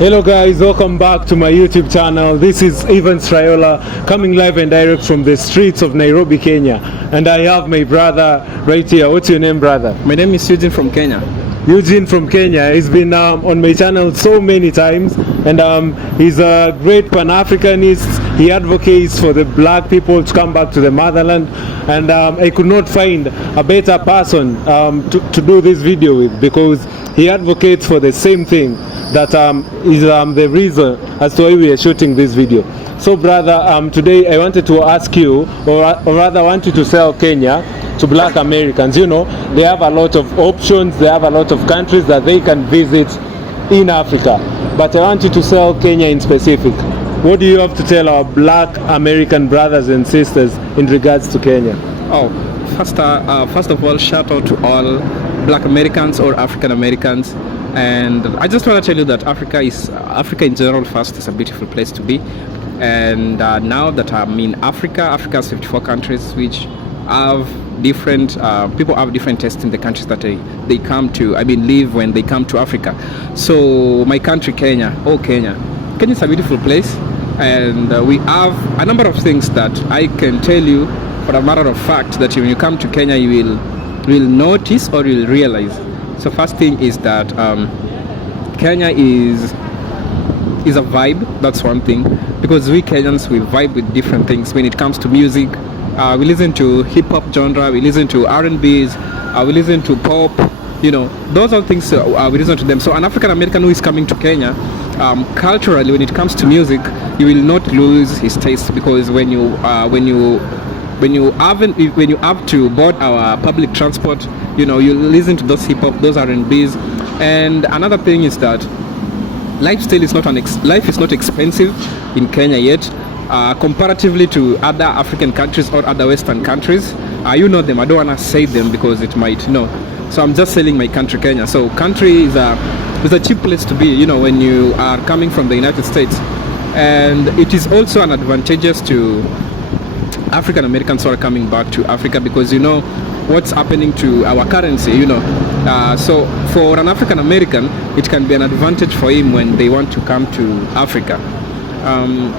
Hello guys, welcome back to my YouTube channel. This is Evans Raiola coming live and direct from the streets of Nairobi, Kenya. And I have my brother right here. What's your name, brother? My name is Eugene from Kenya. Eugene from Kenya. He's been on my channel so many times, and he's a great Pan-Africanist. He advocates for the black people to come back to the motherland, and I could not find a better person to do this video with, because he advocates for the same thing that is the reason as to why we are shooting this video. So brother, today I wanted to ask you, or rather I want you to sell Kenya to black Americans. You know, they have a lot of options, they have a lot of countries that they can visit in Africa, but I want you to sell Kenya in specific. What do you have to tell our black American brothers and sisters in regards to Kenya? Oh, first of all, shout out to all black Americans or African Americans. And I just want to tell you that Africa in general first is a beautiful place to be. And now that I'm in Africa has 54 countries which have different people have different tastes in the countries that they come to, live when they come to Africa. So my country, Kenya is a beautiful place, and we have a number of things that I can tell you for a matter of fact that when you come to Kenya you will notice or you'll realize. So first thing is that Kenya is a vibe. That's one thing, because we Kenyans, we vibe with different things. When it comes to music, we listen to hip hop genre, we listen to R&Bs, we listen to pop. You know, those are things we listen to them. So an African American who is coming to Kenya, culturally, when it comes to music, you will not lose his taste, because when you have to board our public transport, you know, you listen to those hip hop, those R&Bs. And another thing is that life is not expensive in Kenya yet, comparatively to other African countries or other Western countries. You know them. I don't want to say them because it might, So I'm just selling my country, Kenya. So country is a cheap place to be, you know, when you are coming from the United States. And it is also an advantageous to African Americans who are coming back to Africa, because you know what's happening to our currency, you know. So for an African American, it can be an advantage for him when they want to come to Africa.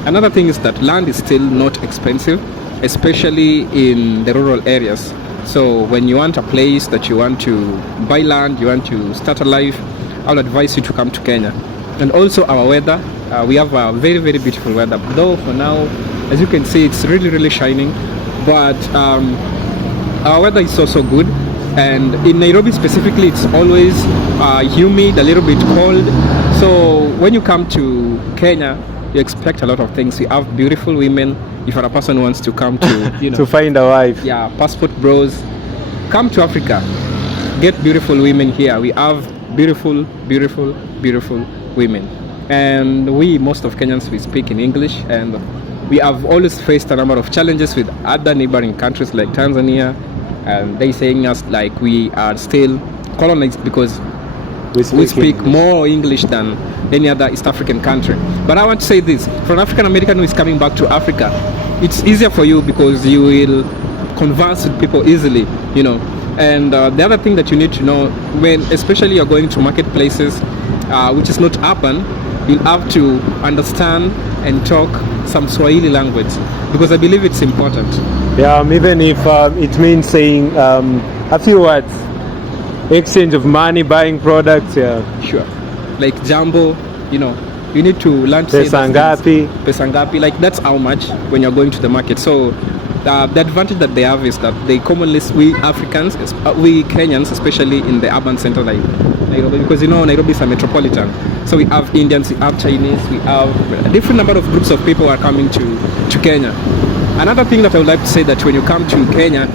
Another thing is that land is still not expensive, especially in the rural areas. So when you want a place that you want to buy land, you want to start a life, I'll advise you to come to Kenya. And also our weather, we have a very, very beautiful weather. Though for now, as you can see, it's really, really shining. But our weather is also good. And in Nairobi specifically, it's always humid, a little bit cold. So when you come to Kenya, you expect a lot of things. You have beautiful women. If you're a person who wants to come to, you know, to find a wife. Yeah, passport bros. Come to Africa. Get beautiful women here. We have beautiful, beautiful, beautiful women. And most of Kenyans, we speak in English, and we have always faced a number of challenges with other neighboring countries like Tanzania, and they saying us like we are still colonized because we speak more English than any other East African country. But I want to say this, for an African American who is coming back to Africa, it's easier for you because you will converse with people easily, you know. And the other thing that you need to know, especially you're going to marketplaces, which is not urban, you'll have to understand and talk some Swahili language, because I believe it's important. Yeah, even if it means saying a few words, exchange of money, buying products. Yeah, sure. Like jambo, you know, you need to learn to pesa ngapi. Pesa ngapi, like that's how much when you're going to the market. So the advantage that they have is that they commonly, we Africans, we Kenyans, especially in the urban center like Nairobi, because you know Nairobi is a metropolitan. So we have Indians, we have Chinese, we have a different number of groups of people are coming to Kenya. Another thing that I would like to say, that when you come to Kenya,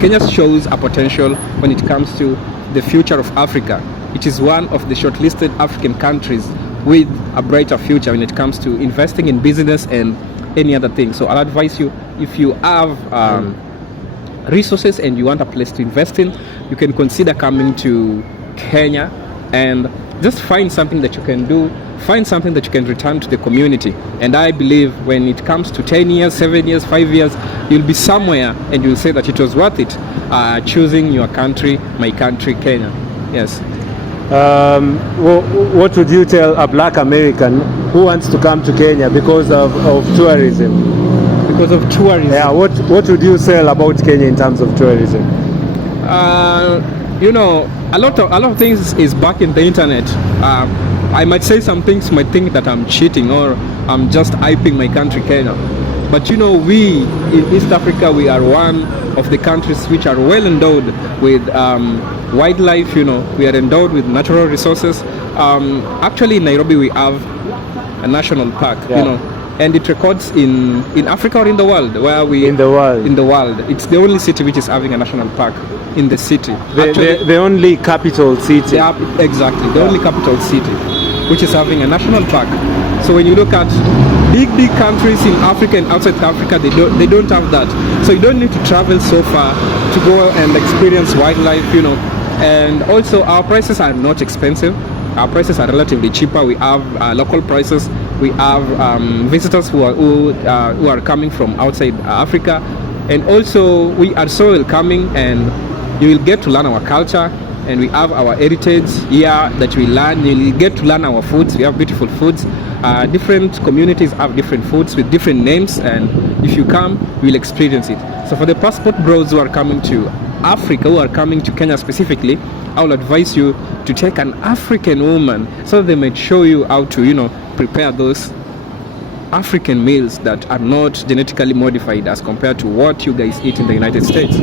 Kenya shows a potential when it comes to the future of Africa. It is one of the shortlisted African countries with a brighter future when it comes to investing in business and any other thing. So I'll advise you, if you have resources and you want a place to invest in, you can consider coming to Kenya and just find something that you can do, find something that you can return to the community. And I believe when it comes to 10 years, 7 years, 5 years, you'll be somewhere and you'll say that it was worth it choosing your country, my country, Kenya. Yes. what would you tell a black American who wants to come to Kenya because of tourism? Because of tourism. Yeah, what would you say about Kenya in terms of tourism? You know, a lot of things is back in the internet. I might say some things might think that I'm cheating or I'm just hyping my country, Kenya. But you know, we in East Africa, we are one of the countries which are well endowed with wildlife. You know, we are endowed with natural resources. Actually, in Nairobi, we have a national park. Yeah. You know, and it records in Africa or in the world where we In the world. in the world. It's the only city which is having a national park in the city. The only capital city. Yeah, exactly. The only capital city which is having a national park. So when you look at big countries in Africa and outside Africa, they don't have that. So you don't need to travel so far to go and experience wildlife, you know. And also our prices are not expensive. Our prices are relatively cheaper. We have local prices. We have visitors who are coming from outside Africa, and also we are so welcoming, and you will get to learn our culture, and we have our heritage here that we learn. You will get to learn our foods. We have beautiful foods. Different communities have different foods with different names, and if you come, you will experience it. So for the passport bros who are coming to Africa, who are coming to Kenya specifically, I will advise you to take an African woman so they might show you how to, you know, prepare those African meals that are not genetically modified as compared to what you guys eat in the United States.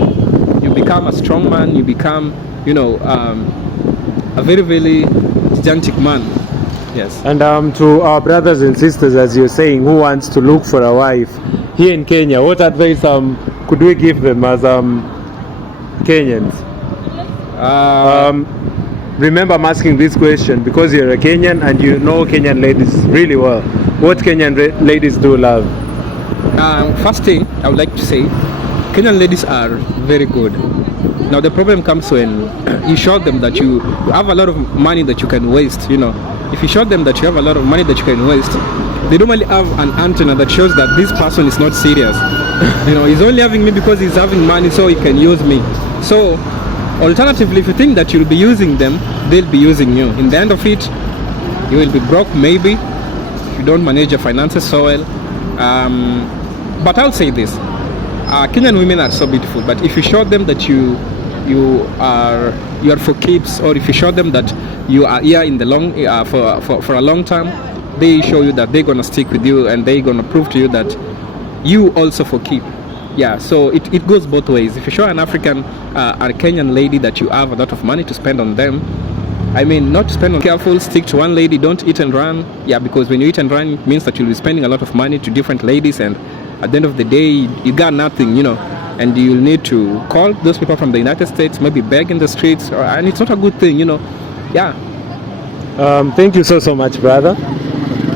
You become a strong man, you become, you know, a very, very gigantic man. Yes. And to our brothers and sisters, as you're saying, who wants to look for a wife here in Kenya, what advice could we give them as Kenyans? Remember, I'm asking this question because you're a Kenyan and you know Kenyan ladies really well. What Kenyan ladies do love? First thing I would like to say, Kenyan ladies are very good. Now the problem comes when you show them that you have a lot of money that you can waste. You know, if you show them that you have a lot of money that you can waste, they normally have an antenna that shows that this person is not serious. You know, he's only having me because he's having money, so he can use me. So alternatively, if you think that you'll be using them, they'll be using you. In the end of it, you will be broke maybe if you don't manage your finances so well. But I'll say this: Kenyan women are so beautiful. But if you show them that you are for keeps, or if you show them that you are here in the long for a long time, they show you that they're gonna stick with you and they're gonna prove to you that you also for keep. Yeah, so it goes both ways. If you show an African or a Kenyan lady that you have a lot of money to spend on them, I mean, not to spend on, careful, stick to one lady, don't eat and run. Yeah, because when you eat and run, it means that you'll be spending a lot of money to different ladies, and at the end of the day, you got nothing, you know, and you'll need to call those people from the United States, maybe beg in the streets, and it's not a good thing, you know. Yeah. Thank you so much, brother.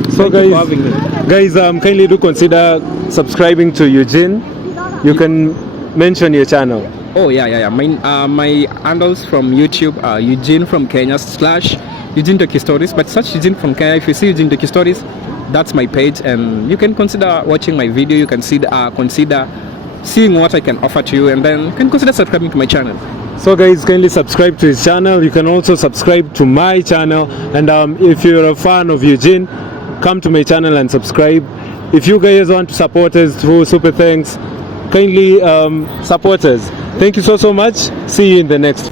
So Thank you for having me. guys, kindly do consider subscribing to Eugene. You can mention your channel. Oh yeah. My handles from YouTube are Eugene from Kenya / Eugene Doki Stories. But search Eugene from Kenya. If you see Eugene Doki Stories, that's my page, and you can consider watching my video. You can consider seeing what I can offer to you, and then you can consider subscribing to my channel. So guys, kindly subscribe to his channel. You can also subscribe to my channel, and if you're a fan of Eugene, come to my channel and subscribe. If you guys want to support us through super thanks, kindly support us. Thank you so much. See you in the next.